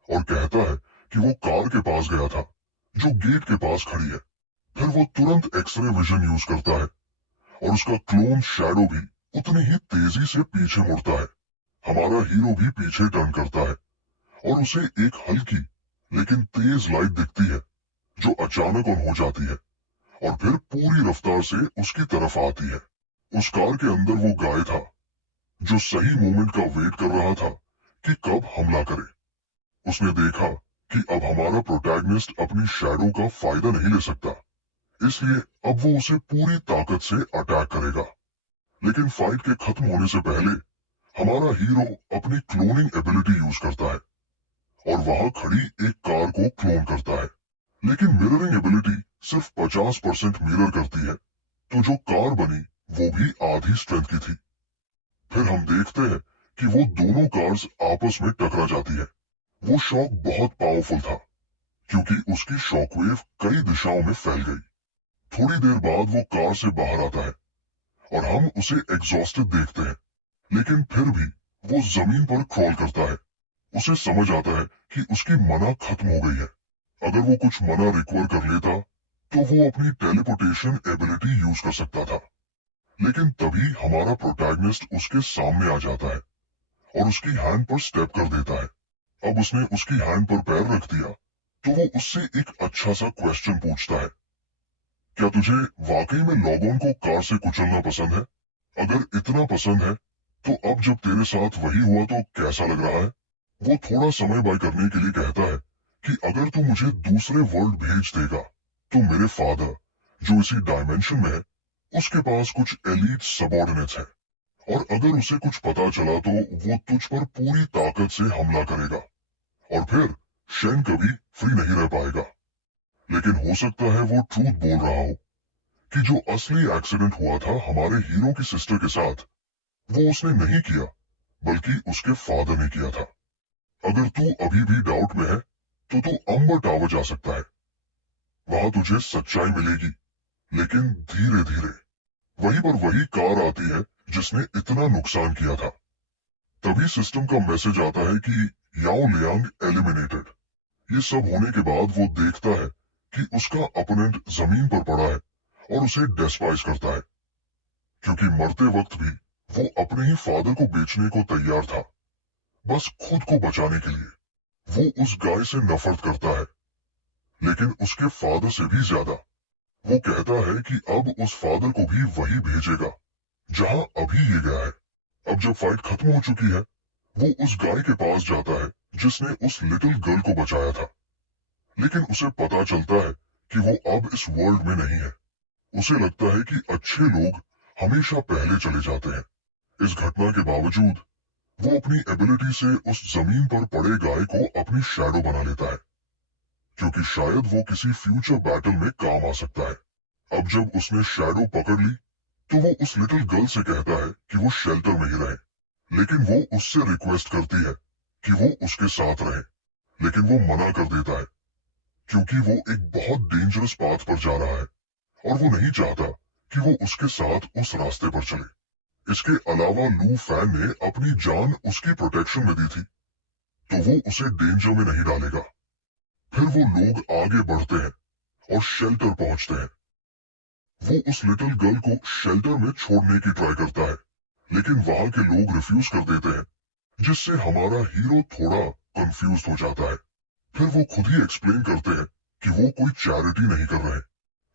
और कहता है कि वो कार के पास गया था जो गेट के पास खड़ी है। फिर वो तुरंत एक्सरे विजन यूज करता है और उसका क्लोन शैडो भी उतनी ही तेजी से पीछे मुड़ता है। हमारा हीरो भी पीछे टर्न करता है और उसे एक हल्की लेकिन तेज लाइट दिखती है जो अचानक ऑन हो जाती है और फिर पूरी रफ्तार से उसकी तरफ आती है। उस कार के अंदर वो गाय था जो सही मोमेंट का वेट कर रहा था कि कब हमला करे। उसने देखा कि अब हमारा प्रोटैगनिस्ट अपनी शैडो का फायदा नहीं ले सकता, इसलिए अब वो उसे पूरी ताकत से अटैक करेगा। लेकिन फाइट के खत्म होने से पहले हमारा हीरो अपनी क्लोनिंग एबिलिटी यूज करता है और वहां खड़ी एक कार को क्लोन करता है। लेकिन मिररिंग एबिलिटी सिर्फ 50% मिरर करती है, तो जो कार बनी वो भी आधी स्ट्रेंथ की थी। फिर हम देखते हैं कि वो दोनों कार्स आपस में टकरा जाती है। वो शॉक बहुत पावरफुल था क्योंकि उसकी शॉकवेव कई दिशाओं में फैल गई। थोड़ी देर बाद वो कार से बाहर आता है और हम उसे एग्जॉस्टेड देखते हैं, लेकिन फिर भी वो जमीन पर क्रॉल करता है। उसे समझ आता है कि उसकी मना खत्म हो गई है। अगर वो कुछ मना रिकवर कर लेता तो वो अपनी टेलीपोर्टेशन एबिलिटी यूज कर सकता था। लेकिन तभी हमारा प्रोटैगनिस्ट उसके सामने आ जाता है और उसकी हैंड पर स्टेप कर देता है। अब उसने उसकी हैंड पर पैर रख दिया तो वो उससे एक अच्छा सा क्वेश्चन पूछता है, क्या तुझे वाकई में लॉगॉन को कार से कुचलना पसंद है? अगर इतना पसंद है तो अब जब तेरे साथ वही हुआ तो कैसा लग रहा है? वो थोड़ा समय बाय करने के लिए कहता है कि अगर तू मुझे दूसरे वर्ल्ड भेज देगा तो मेरे फादर जो इसी डायमेंशन में है उसके पास कुछ एलीट सबऑर्डिनेट्स है, और अगर उसे कुछ पता चला तो वो तुझ पर पूरी ताकत से हमला करेगा और फिर शेन कभी फ्री नहीं रह पाएगा। लेकिन हो सकता है वो ट्रूथ बोल रहा हो कि जो असली एक्सीडेंट हुआ था हमारे हीरो की सिस्टर के साथ वो उसने नहीं किया बल्कि उसके फादर ने किया था। अगर तू अभी भी डाउट में है तो तू अंबर टावर जा सकता है, वहां तुझे सच्चाई मिलेगी, लेकिन धीरे धीरे। वहीं पर वही कार आती है जिसने इतना नुकसान किया था। तभी सिस्टम का मैसेज आता है कि याओ लियांग एलिमिनेटेड। ये सब होने के बाद वो देखता है कि उसका अपोनेंट जमीन पर पड़ा है और उसे डेस्पाइज करता है, क्योंकि मरते वक्त भी वो अपने ही फादर को बेचने को तैयार था, बस खुद को बचाने के लिए। वो उस गाय से नफरत करता है, लेकिन उसके फादर से भी ज्यादा। वो कहता है कि अब उस फादर को भी वही भेजेगा जहां अभी ये गया है। अब जब फाइट खत्म हो चुकी है, वो उस गाय के पास जाता है जिसने उस लिटिल गर्ल को बचाया था, लेकिन उसे पता चलता है कि वो अब इस वर्ल्ड में नहीं है। उसे लगता है कि अच्छे लोग हमेशा पहले चले जाते हैं। इस घटना के बावजूद वो अपनी एबिलिटी से उस जमीन पर पड़े गाय को अपनी शैडो बना लेता है, क्योंकि शायद वो किसी फ्यूचर बैटल में काम आ सकता है। अब जब उसने शैडो पकड़ ली, तो वो उस लिटिल गर्ल से कहता है कि वो शेल्टर में ही रहे, लेकिन वो उससे रिक्वेस्ट करती है कि वो उसके साथ रहे, लेकिन वो मना कर देता है क्योंकि वो एक बहुत डेंजरस पाथ पर जा रहा है और वो नहीं चाहता कि वो उसके साथ उस रास्ते पर चले। इसके अलावा लू फैन ने अपनी जान उसकी प्रोटेक्शन में दी थी, तो वो उसे डेंजर में नहीं डालेगा। फिर वो लोग आगे बढ़ते हैं और शेल्टर पहुंचते हैं। वो उस लिटिल गर्ल को शेल्टर में छोड़ने की ट्राई करता है, लेकिन वहां के लोग रिफ्यूज कर देते हैं, जिससे हमारा हीरो थोड़ा कंफ्यूज हो जाता है। फिर वो खुद ही एक्सप्लेन करते हैं कि वो कोई चैरिटी नहीं कर रहे।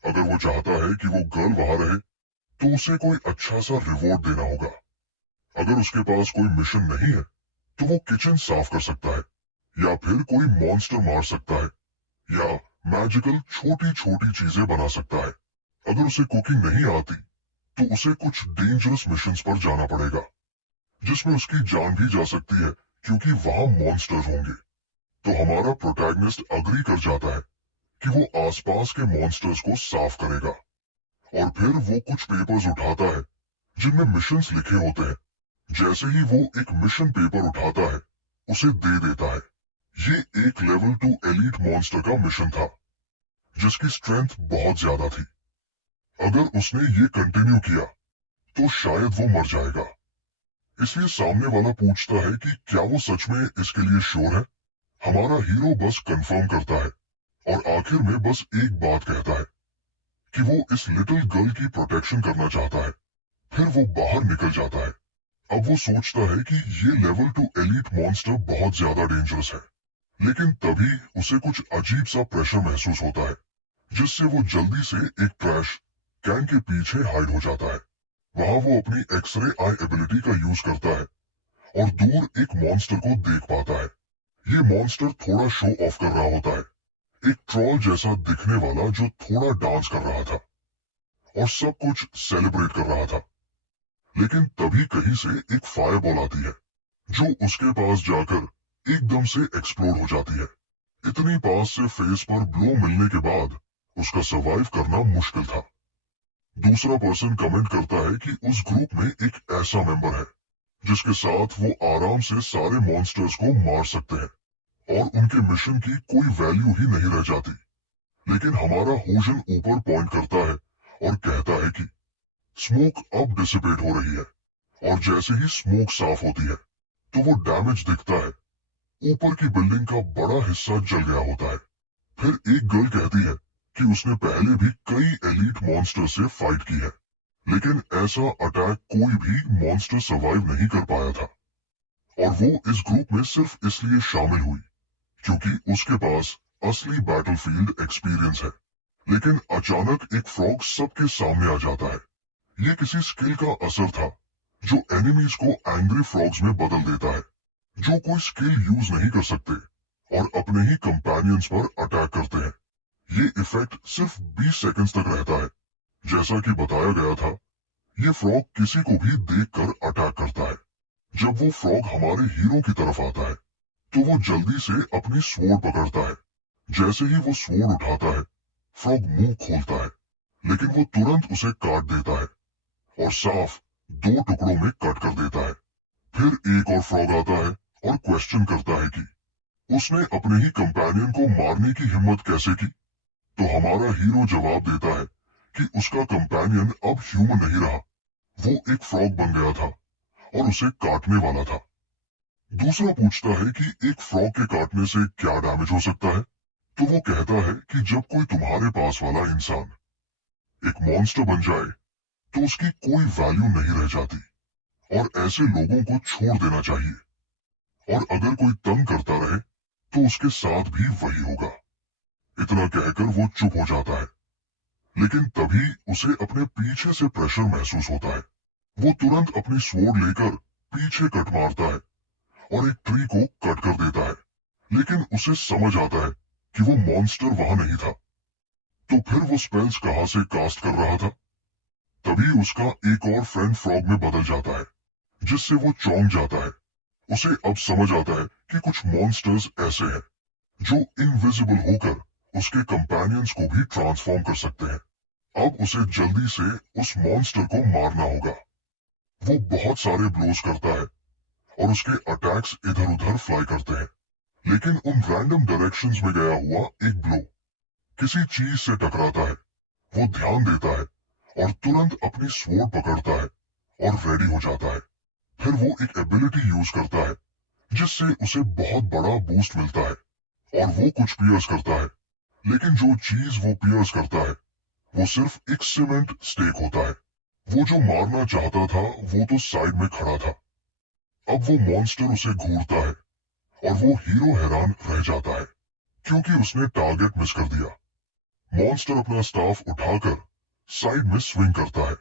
अगर वो चाहता है कि वो गर्ल वहां रहे, तो उसे कोई अच्छा सा रिवॉर्ड देना होगा। अगर उसके पास कोई मिशन नहीं है, तो वो किचन साफ कर सकता है, या फिर कोई मॉन्स्टर मार सकता है, या मैजिकल छोटी छोटी चीजें बना सकता है। अगर उसे कुकिंग नहीं आती, तो उसे कुछ डेंजरस मिशंस पर जाना पड़ेगा, जिसमें उसकी जान भी जा सकती है क्योंकि वहां मॉन्स्टर्स होंगे। तो हमारा प्रोटैगनिस्ट अग्री कर जाता है कि वो आसपास के मॉन्स्टर्स को साफ करेगा, और फिर वो कुछ पेपर्स उठाता है जिनमें मिशंस लिखे होते हैं। जैसे ही वो एक मिशन पेपर उठाता है, उसे दे देता है। ये एक लेवल 2 एलीट मॉन्स्टर का मिशन था, जिसकी स्ट्रेंथ बहुत ज्यादा थी। अगर उसने ये कंटिन्यू किया, तो शायद वो मर जाएगा। इसलिए सामने वाला पूछता है कि क्या वो सच में इसके लिए श्योर है। हमारा हीरो बस कंफर्म करता है, और आखिर में बस एक बात कहता है कि वो इस लिटिल गर्ल की प्रोटेक्शन करना चाहता है। फिर वो बाहर निकल जाता है। अब वो सोचता है कि ये लेवल 2 एलीट मॉन्स्टर बहुत ज्यादा डेंजरस है, लेकिन तभी उसे कुछ अजीब सा प्रेशर महसूस होता है, जिससे वो जल्दी से एक ट्रैश कैन के पीछे हाइड हो जाता है। वहां वो अपनी एक्सरे आई एबिलिटी का यूज करता है और दूर एक मॉन्स्टर को देख पाता है। ये मॉन्स्टर थोड़ा शो ऑफ कर रहा होता है, एक ट्रॉल जैसा दिखने वाला जो थोड़ा डांस कर रहा था और सब कुछ सेलिब्रेट कर रहा था। लेकिन तभी कहीं से एक फायरबॉल आती है, जो उसके पास जाकर एकदम से एक्सप्लोड हो जाती है। इतनी पास से फेस पर ब्लो मिलने के बाद उसका सरवाइव करना मुश्किल था। दूसरा पर्सन कमेंट करता है कि उस ग्रुप में एक ऐसा मेंबर है जिसके साथ वो आराम से सारे मॉन्स्टर्स को मार सकते हैं और उनके मिशन की कोई वैल्यू ही नहीं रह जाती। लेकिन हमारा होजन ऊपर पॉइंट करता है और कहता है कि स्मोक अब डिसिपेट हो रही है, और जैसे ही स्मोक साफ होती है, तो वो डैमेज दिखता है। ऊपर की बिल्डिंग का बड़ा हिस्सा जल गया होता है। फिर एक गर्ल कहती है कि उसने पहले भी कई एलीट मॉन्स्टर से फाइट की है, लेकिन ऐसा अटैक कोई भी मॉन्स्टर सर्वाइव नहीं कर पाया था, और वो इस ग्रुप में सिर्फ इसलिए शामिल हुई क्योंकि उसके पास असली बैटलफील्ड एक्सपीरियंस है। लेकिन अचानक एक फ्रॉग सबके सामने आ जाता है। ये किसी स्किल का असर था जो एनिमीज को एंग्री फ्रॉग्स में बदल देता है, जो कोई स्किल यूज नहीं कर सकते और अपने ही कंपेनियंस पर अटैक करते हैं। ये इफेक्ट सिर्फ 20 सेकंड्स तक रहता है। जैसा कि बताया गया था, ये फ्रॉग किसी को भी देखकर अटैक करता है। जब वो फ्रॉग हमारे हीरो की तरफ आता है, तो वो जल्दी से अपनी स्वॉर्ड पकड़ता है। जैसे ही वो स्वॉर्ड उठाता है, फ्रॉग मुंह खोलता है, लेकिन वो तुरंत उसे काट देता है और साफ 2 टुकड़ों में कट कर देता है। फिर एक और फ्रॉग आता है और क्वेश्चन करता है कि उसने अपने ही कंपेनियन को मारने की हिम्मत कैसे की। तो हमारा हीरो जवाब देता है कि उसका कंपेनियन अब ह्यूमन नहीं रहा, वो एक फ्रॉग बन गया था और उसे काटने वाला था। दूसरा पूछता है कि एक फ्रॉग के काटने से क्या डैमेज हो सकता है। तो वो कहता है कि जब कोई तुम्हारे पास वाला इंसान एक मॉन्स्टर बन जाए, तो उसकी कोई वैल्यू नहीं रह जाती, और ऐसे लोगों को छोड़ देना चाहिए। और अगर कोई तंग करता रहे तो उसके साथ भी वही होगा। इतना कहकर वो चुप हो जाता है, लेकिन तभी उसे अपने पीछे से प्रेशर महसूस होता है। वो तुरंत अपनी स्वॉर्ड लेकर पीछे कट मारता है और एक ट्री को कट कर देता है। लेकिन उसे समझ आता है कि वो मॉन्स्टर वहां नहीं था। तो फिर वो स्पेल्स कहां से कास्ट कर रहा था? तभी उसका एक और फ्रेंड फ्रॉग में बदल जाता है, जिससे वो चौंक जाता है। उसे अब समझ आता है कि कुछ मॉन्स्टर्स ऐसे हैं जो इनविजिबल होकर उसके कंपेनियंस को भी ट्रांसफॉर्म कर सकते हैं। अब उसे जल्दी से उस मॉन्स्टर को मारना होगा। वो बहुत सारे ब्लोज करता है और उसके अटैक्स इधर उधर फ्लाई करते हैं, लेकिन उन रैंडम डायरेक्शंस में गया हुआ एक ब्लो किसी चीज से टकराता है। वो ध्यान देता है और तुरंत अपनी स्वॉर्ड पकड़ता है और रेडी हो जाता है। फिर वो एक एबिलिटी यूज करता है जिससे उसे बहुत बड़ा बूस्ट मिलता है और वो कुछ पियर्स करता है। लेकिन जो चीज वो पियर्स करता है वो सिर्फ एक सीमेंट स्टेक होता है। वो जो मारना चाहता था वो तो साइड में खड़ा था। अब वो मॉन्स्टर उसे घूरता है और वो हीरो हैरान रह जाता है क्योंकि उसने टारगेट मिस कर दिया। मॉन्स्टर अपना स्टाफ उठाकर साइड में स्विंग करता है,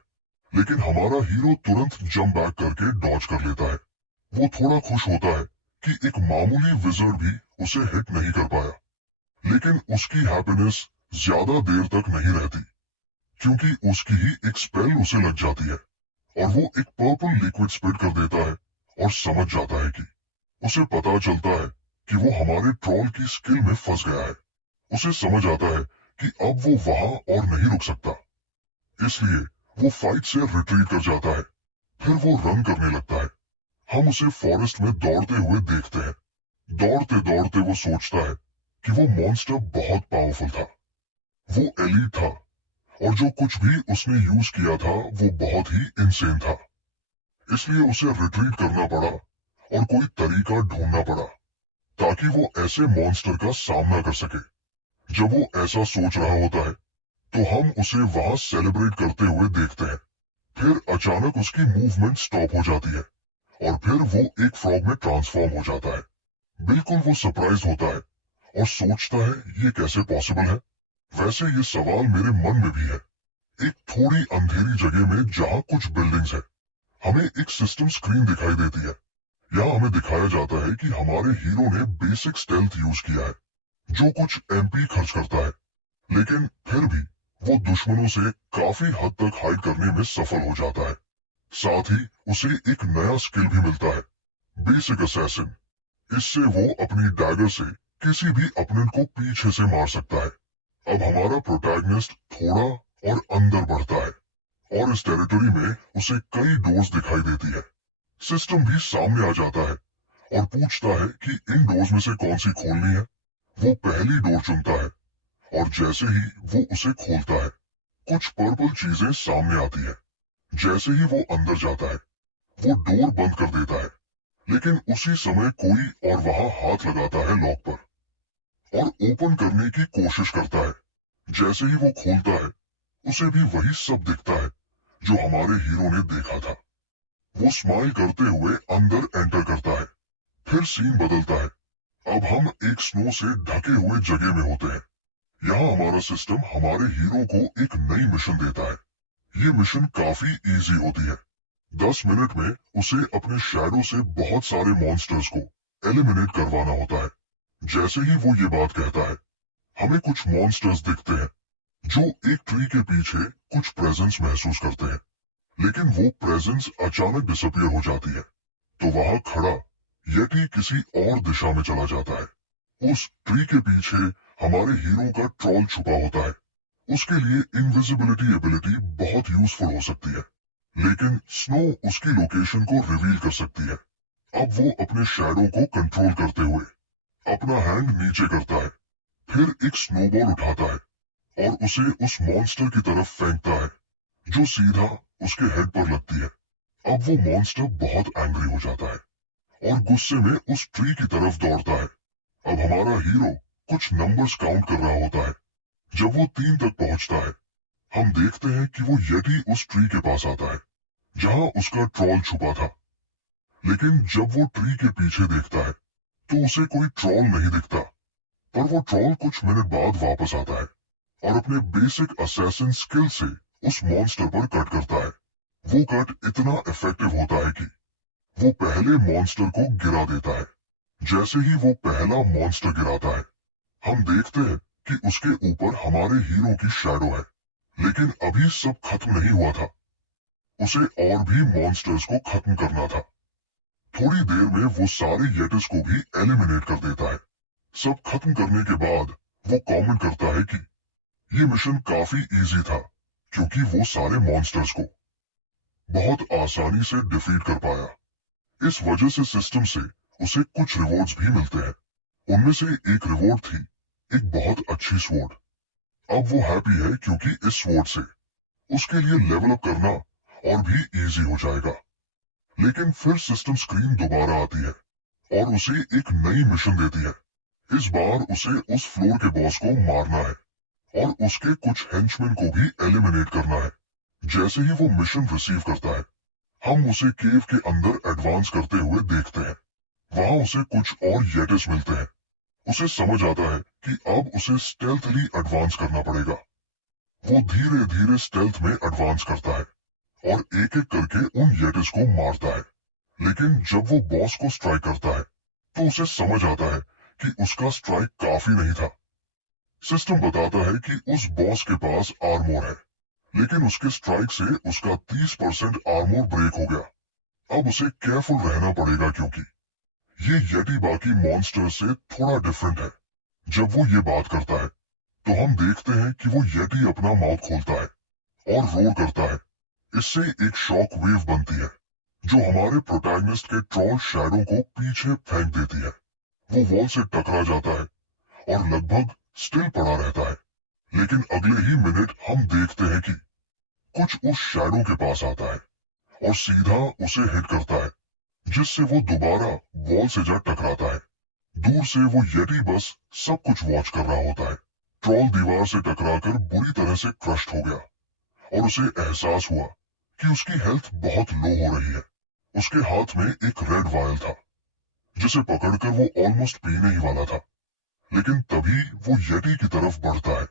लेकिन हमारा हीरो तुरंत जंप बैक करके डॉज कर लेता है। वो थोड़ा खुश होता है कि एक मामूली विजर्ड भी उसे हिट नहीं कर पाया, लेकिन उसकी हैप्पीनेस ज्यादा देर तक नहीं रहती क्योंकि उसकी ही एक स्पेल उसे लग जाती है और वो एक पर्पल लिक्विड स्पिट कर देता है और समझ जाता है कि उसे पता चलता है कि वो हमारे ट्रॉल की स्किल में फंस गया है। उसे समझ आता है कि अब वो वहां और नहीं रुक सकता, इसलिए वो फाइट से रिट्रीट कर जाता है। फिर वो रन करने लगता है। हम उसे फॉरेस्ट में दौड़ते हुए देखते हैं। दौड़ते दौड़ते वो सोचता है कि वो मॉन्स्टर बहुत पावरफुल था, वो एलीट था और जो कुछ भी उसने यूज किया था वो बहुत ही इंसेन था। इसलिए उसे रिट्रीट करना पड़ा और कोई तरीका ढूंढना पड़ा ताकि वो ऐसे मॉन्स्टर का सामना कर सके। जब वो ऐसा सोच रहा होता है तो हम उसे वहां सेलिब्रेट करते हुए देखते हैं। फिर अचानक उसकी मूवमेंट स्टॉप हो जाती है और फिर वो एक फ्रॉग में ट्रांसफॉर्म हो जाता है। बिल्कुल वो सरप्राइज होता है और सोचता है ये कैसे पॉसिबल है। वैसे ये सवाल मेरे मन में भी है। एक थोड़ी अंधेरी जगह में जहां कुछ बिल्डिंग्स है, हमें एक सिस्टम स्क्रीन दिखाई देती है। यहाँ हमें दिखाया जाता है कि हमारे हीरो ने बेसिक स्टेल्थ यूज किया है, जो कुछ एमपी खर्च करता है, लेकिन फिर भी वो दुश्मनों से काफी हद तक हाइड करने में सफल हो जाता है। साथ ही उसे एक नया स्किल भी मिलता है, बेसिक असैसिन। इससे वो अपनी डैगर से किसी भी अपोनेंट को पीछे से मार सकता है। अब हमारा प्रोटैगनिस्ट थोड़ा और अंदर बढ़ता है और इस टेरिटरी में उसे कई डोर्स दिखाई देती है। सिस्टम भी सामने आ जाता है और पूछता है कि इन डोर्स में से कौन सी खोलनी है। वो पहली डोर चुनता है और जैसे ही वो उसे खोलता है कुछ पर्पल चीजें सामने आती है। जैसे ही वो अंदर जाता है वो डोर बंद कर देता है, लेकिन उसी समय कोई और वहां हाथ लगाता है लॉक पर और ओपन करने की कोशिश करता है। जैसे ही वो खोलता है उसे भी वही सब दिखता है जो हमारे हीरो ने देखा था। वो स्माइल करते हुए अंदर एंटर करता है। फिर सीन बदलता है। अब हम एक स्नो से ढके हुए जगह में होते हैं। यहाँ हमारा सिस्टम हमारे हीरो को एक नई मिशन देता है। ये मिशन काफी इजी होती है। 10 मिनट में उसे अपने शैडो से बहुत सारे मॉन्स्टर्स को एलिमिनेट करवाना होता है। जैसे ही वो ये बात कहता है हमें कुछ मॉन्स्टर्स दिखते हैं जो एक ट्री के पीछे कुछ प्रेजेंस महसूस करते हैं, लेकिन वो प्रेजेंस अचानक डिसअपियर हो जाती है। तो वहां खड़ा यटी किसी और दिशा में चला जाता है। उस ट्री के पीछे हमारे हीरो का ट्रॉल छुपा होता है। उसके लिए इनविजिबिलिटी एबिलिटी बहुत यूजफुल हो सकती है, लेकिन स्नो उसकी लोकेशन को रिवील कर सकती है। अब वो अपने शैडो को कंट्रोल करते हुए अपना हैंड नीचे करता है, फिर एक स्नोबॉल उठाता है और उसे उस मॉन्स्टर की तरफ फेंकता है जो सीधा उसके हेड पर लगती है। अब वो मॉन्स्टर बहुत एंग्री हो जाता है और गुस्से में उस ट्री की तरफ दौड़ता है। अब हमारा हीरो कुछ नंबर्स काउंट कर रहा होता है। जब वो 3 तक पहुंचता है हम देखते हैं कि वो यटी उस ट्री के पास आता है जहां उसका ट्रॉल छुपा था। लेकिन जब वो ट्री के पीछे देखता है तो उसे कोई ट्रॉल नहीं दिखता, पर वो ट्रॉल कुछ मिनट बाद वापस आता है और अपने बेसिक असैसिन स्किल से उस मॉन्स्टर पर कट करता है। वो कट इतना इफेक्टिव होता है कि वो पहले मॉन्स्टर को गिरा देता है। जैसे ही वो पहला मॉन्स्टर गिराता है, हम देखते हैं कि उसके ऊपर हमारे हीरो की शैडो है। लेकिन अभी सब खत्म नहीं हुआ था, उसे और भी मॉन्स्टर्स को खत्म करना था। थोड़ी देर में वो सारे येटिस को भी एलिमिनेट कर देता है। सब खत्म करने के बाद वो कमेंट करता है कि ये मिशन काफी इजी था, क्योंकि वो सारे मॉन्स्टर्स को बहुत आसानी से डिफीट कर पाया। इस वजह से सिस्टम से उसे कुछ रिवॉर्ड्स भी मिलते हैं। उनमें से एक रिवॉर्ड थी एक बहुत अच्छी स्वॉर्ड। अब वो हैप्पी है क्योंकि इस स्वॉर्ड से उसके लिए लेवल अप करना और भी इजी हो जाएगा। लेकिन फिर सिस्टम स्क्रीन दोबारा आती है और उसे एक नई मिशन देती है। इस बार उसे उस फ्लोर के बॉस को मारना है और उसके कुछ हेंचमैन को भी एलिमिनेट करना है। जैसे ही वो मिशन रिसीव करता है, हम उसे केव के अंदर एडवांस करते हुए देखते हैं। वहां उसे कुछ और येटिस मिलते हैं। उसे समझ आता है कि अब उसे स्टेल्थली एडवांस करना पड़ेगा। वो धीरे धीरे स्टेल्थ में एडवांस करता है और एक एक करके उन येटिस को मारता है। लेकिन जब वो बॉस को स्ट्राइक करता है तो उसे समझ आता है कि उसका स्ट्राइक काफी नहीं था। सिस्टम बताता है कि उस बॉस के पास आर्मोर है, लेकिन उसके स्ट्राइक से उसका 30% आर्मोर ब्रेक हो गया। अब उसे केयरफुल रहना पड़ेगा क्योंकि ये येटी बाकी मॉन्स्टर से थोड़ा डिफरेंट है। जब वो ये बात करता है तो हम देखते हैं कि वो येटी अपना माउथ खोलता है और रोर करता है। इससे एक शॉक वेव बनती है जो हमारे प्रोटैगनिस्ट के ट्रॉल शैडो को पीछे फेंक देती है। वो वॉल से टकरा जाता है और लगभग स्टिल पड़ा रहता है। लेकिन अगले ही मिनट हम देखते हैं कि कुछ उस शैडो के पास आता है और सीधा उसे हिट करता है, जिससे वो दोबारा वॉल से जा टकराता है। दूर से वो येटी बस सब कुछ वॉच कर रहा होता है। ट्रॉल दीवार से टकराकर बुरी तरह से क्रश्ड हो गया और उसे एहसास हुआ कि उसकी हेल्थ बहुत लो हो रही है। उसके हाथ में एक रेड वायल था जिसे पकड़कर वो ऑलमोस्ट पीने ही वाला था। लेकिन तभी वो येटी की तरफ बढ़ता है।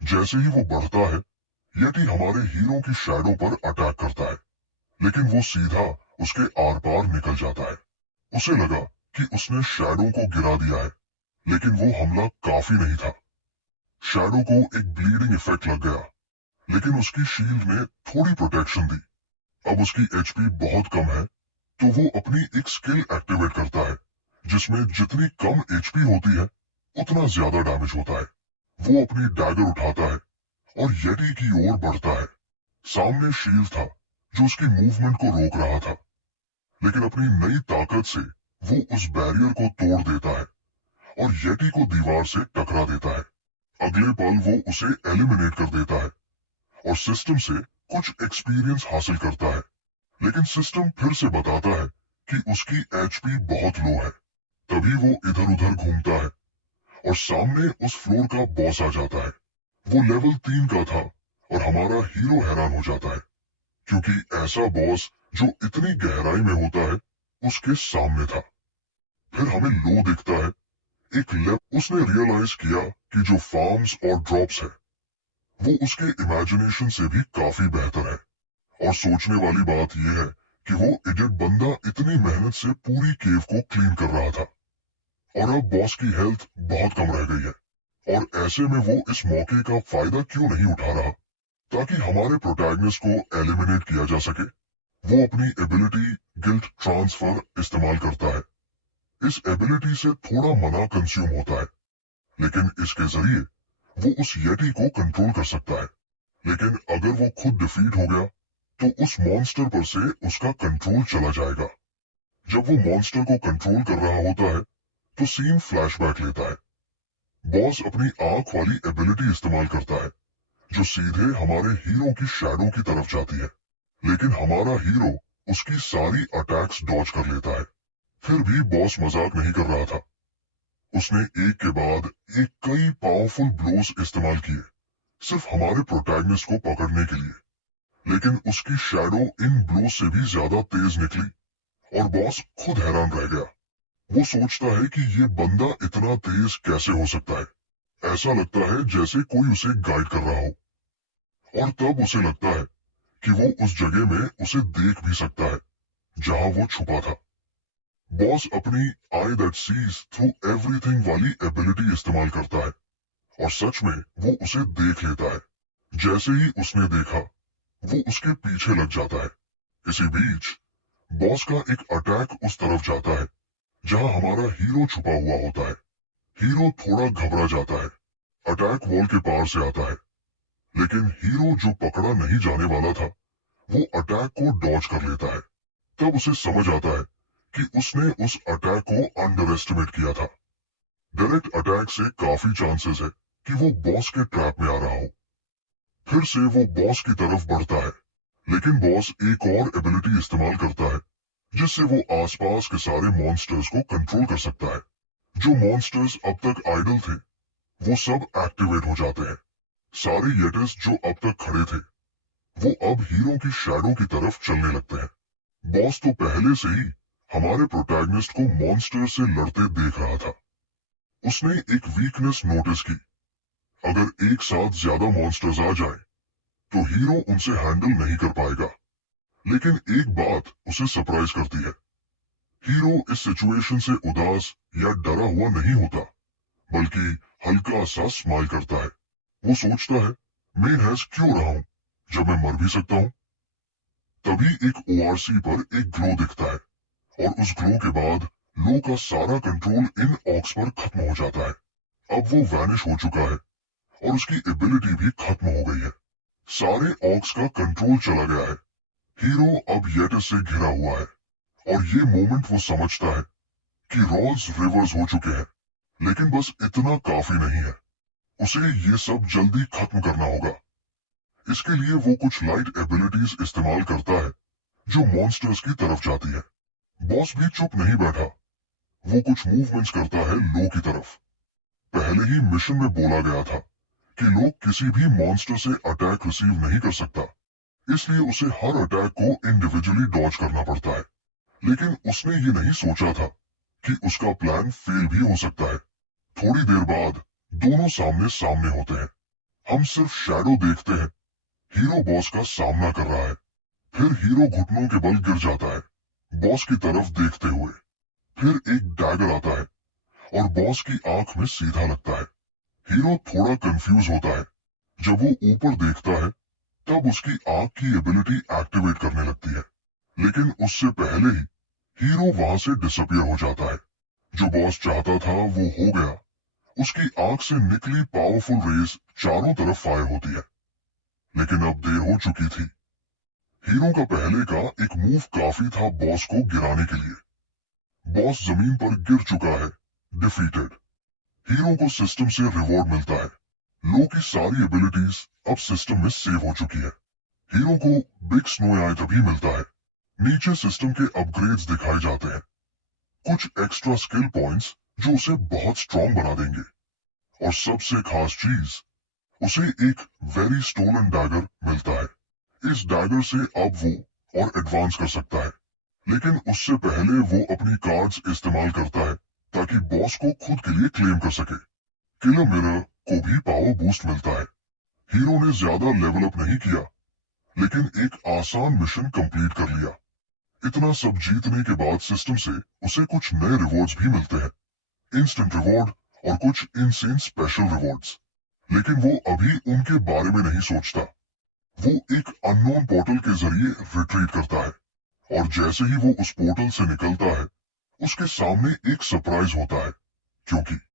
जैसे ही वो बढ़ता है, येटी हमारे हीरो की शैडो पर अटैक करता है, लेकिन वो सीधा उसके आर पार निकल जाता है। उसे लगा कि उसने शैडो को गिरा दिया है, लेकिन वो हमला काफी नहीं था। शैडो को एक ब्लीडिंग इफेक्ट लग गया, लेकिन उसकी शील्ड ने थोड़ी प्रोटेक्शन दी। अब उसकी एचपी बहुत कम है, तो वो अपनी एक स्किल एक्टिवेट करता है, जिसमें जितनी कम एचपी होती है उतना ज्यादा डैमेज होता है। वो अपनी डैगर उठाता है और येटी की ओर बढ़ता है। सामने शील्ड था जो उसकी मूवमेंट को रोक रहा था, लेकिन अपनी नई ताकत से वो उस बैरियर को तोड़ देता है और येटी को दीवार से टकरा देता है। अगले पल वो उसे एलिमिनेट कर देता है और सिस्टम से कुछ एक्सपीरियंस हासिल करता है। लेकिन सिस्टम फिर से बताता है कि उसकी एचपी बहुत लो है। तभी वो इधर उधर घूमता है और सामने उस फ्लोर का बॉस आ जाता है। वो लेवल 3 का था और हमारा हीरो हैरान हो जाता है, क्योंकि ऐसा बॉस जो इतनी गहराई में होता है उसके सामने था। फिर हमें लो दिखता है, एक लेवल। उसने रियलाइज किया कि जो फार्म्स और ड्रॉप्स है वो उसके इमेजिनेशन से भी काफी बेहतर है। और सोचने वाली बात यह है कि वो इडियट बंदा इतनी मेहनत से पूरी केव को क्लीन कर रहा था और अब बॉस की हेल्थ बहुत कम रह गई है। और ऐसे में वो इस मौके का फायदा क्यों नहीं उठा रहा ताकि हमारे प्रोटैगनिस्ट को एलिमिनेट किया जा सके। वो अपनी एबिलिटी गिल्ट ट्रांसफर इस्तेमाल करता है। इस एबिलिटी से थोड़ा मना कंज्यूम होता है, लेकिन इसके जरिए वो उस येटी को कंट्रोल कर सकता है। लेकिन अगर वो खुद डिफीट हो गया तो उस मॉन्स्टर पर से उसका कंट्रोल चला जाएगा। जब वो मॉन्स्टर को कंट्रोल कर रहा होता है तो सीन फ्लैशबैक लेता है। बॉस अपनी आंख वाली एबिलिटी इस्तेमाल करता है जो सीधे हमारे हीरो की शैडो की तरफ जाती है। लेकिन हमारा हीरो उसकी सारी अटैक्स डॉज कर लेता है। फिर भी बॉस मजाक नहीं कर रहा था। उसने एक के बाद एक कई पावरफुल ब्लोज इस्तेमाल किए सिर्फ हमारे प्रोटैगनिस्ट को पकड़ने के लिए। लेकिन उसकी शैडो इन ब्लो से भी ज्यादा तेज निकली और बॉस खुद हैरान रह गया। वो सोचता है कि ये बंदा इतना तेज कैसे हो सकता है। ऐसा लगता है जैसे कोई उसे गाइड कर रहा हो। और तब उसे लगता है कि वो उस जगह में उसे देख भी सकता है जहां वो छुपा था। बॉस अपनी आई दैट सीज थ्रू एवरीथिंग वाली एबिलिटी इस्तेमाल करता है और सच में वो उसे देख लेता है। जैसे ही उसने देखा, वो उसके पीछे लग जाता है। इसी बीच बॉस का एक अटैक उस तरफ जाता है जहां हमारा हीरो छुपा हुआ होता है। हीरो थोड़ा घबरा जाता है। अटैक वॉल के पार से आता है, लेकिन हीरो जो पकड़ा नहीं जाने वाला था, वो अटैक को डॉज कर लेता है। तब उसे समझ आता है कि उसने उस अटैक को अंडर एस्टिमेट किया था। डायरेक्ट अटैक से काफी चांसेस है कि वो बॉस के ट्रैप में आ रहा हो। फिर से वो बॉस की तरफ बढ़ता है, लेकिन बॉस एक और एबिलिटी इस्तेमाल करता है जिससे वो आसपास के सारे मॉन्स्टर्स को कंट्रोल कर सकता है। जो मॉन्स्टर्स अब तक आइडल थे, वो सब एक्टिवेट हो जाते हैं। सारे येटिस जो अब तक खड़े थे, वो अब हीरो की शैडो की तरफ चलने लगते हैं। बॉस तो पहले से ही हमारे प्रोटैगनिस्ट को मॉन्स्टर से लड़ते देख रहा था। उसने एक वीकनेस नोटिस की। अगर एक साथ ज्यादा मॉन्स्टर्स आ जाए तो हीरो उनसे हैंडल नहीं कर पाएगा। लेकिन एक बात उसे सरप्राइज करती है। हीरो इस सिचुएशन से उदास या डरा हुआ नहीं होता, बल्कि हल्का सा स्माइल करता है। वो सोचता है, मैं हैज क्यों रहा हूं जब मैं मर भी सकता हूं। तभी एक ओआरसी पर एक ग्लो दिखता है और उस ग्लो के बाद लो का सारा कंट्रोल इन ऑक्स पर खत्म हो जाता है। अब वो वैनिश हो चुका है और उसकी एबिलिटी भी खत्म हो गई है। सारे ऑक्स का कंट्रोल चला गया है। हीरो अब येटिस से घिरा हुआ है और ये मोमेंट वो समझता है कि रॉल्स रिवर्स हो चुके हैं। लेकिन बस इतना काफी नहीं है, उसे ये सब जल्दी खत्म करना होगा। इसके लिए वो कुछ लाइट एबिलिटीज इस्तेमाल करता है जो मॉन्स्टर्स की तरफ जाती है। बॉस भी चुप नहीं बैठा। वो कुछ मूवमेंट्स करता है लो की तरफ। पहले ही मिशन में बोला गया था कि लो किसी भी मॉन्स्टर से अटैक रिसीव नहीं कर सकता, इसलिए उसे हर अटैक को इंडिविजुअली डॉज करना पड़ता है। लेकिन उसने ये नहीं सोचा था कि उसका प्लान फेल भी हो सकता है। थोड़ी देर बाद दोनों सामने सामने होते हैं। हम सिर्फ शैडो देखते हैं। हीरो बॉस का सामना कर रहा है। फिर हीरो घुटनों के बल गिर जाता है, बॉस की तरफ देखते हुए। फिर एक डैगर आता है और बॉस की आंख में सीधा लगता है। हीरो थोड़ा कंफ्यूज होता है। जब वो ऊपर देखता है, तब उसकी आंख की एबिलिटी एक्टिवेट करने लगती है। लेकिन उससे पहले ही हीरो वहां से डिसअपियर हो जाता है। जो बॉस चाहता था वो हो गया। उसकी आंख से निकली पावरफुल रेस चारों तरफ फायर होती है, लेकिन अब देर हो चुकी थी। हीरो का पहले का एक मूव काफी था बॉस को गिराने के लिए। बॉस जमीन पर गिर चुका है, डिफीटेड। हीरो को सिस्टम से रिवॉर्ड मिलता है। लो की सारी एबिलिटीज अब सिस्टम में सेव हो चुकी है। हीरो को बिग स्नो आई तभी मिलता है। नीचे सिस्टम के अपग्रेड्स दिखाए जाते हैं, कुछ एक्स्ट्रा स्किल पॉइंट्स जो उसे बहुत स्ट्रॉन्ग बना देंगे। और सबसे खास चीज, उसे एक वेरी स्टोलन डैगर मिलता है। इस डैगर से अब वो और एडवांस कर सकता है। लेकिन उससे पहले वो अपनी कार्ड्स इस्तेमाल करता है ताकि बॉस को खुद के लिए क्लेम कर सके। किलर मिरर को भी पावर बूस्ट मिलता है। हीरो ने ज्यादा लेवल अप नहीं किया, लेकिन एक आसान मिशन कंप्लीट कर लिया। इतना सब जीतने के बाद सिस्टम से उसे कुछ नए रिवॉर्ड्स भी मिलते हैं, इंस्टेंट रिवॉर्ड और कुछ इनसेन स्पेशल रिवॉर्ड्स। लेकिन वो अभी उनके बारे में नहीं सोचता। वो एक अननोन पोर्टल के जरिए रिट्रीट करता है और जैसे ही वो उस पोर्टल से निकलता है, उसके सामने एक सरप्राइज होता है, क्योंकि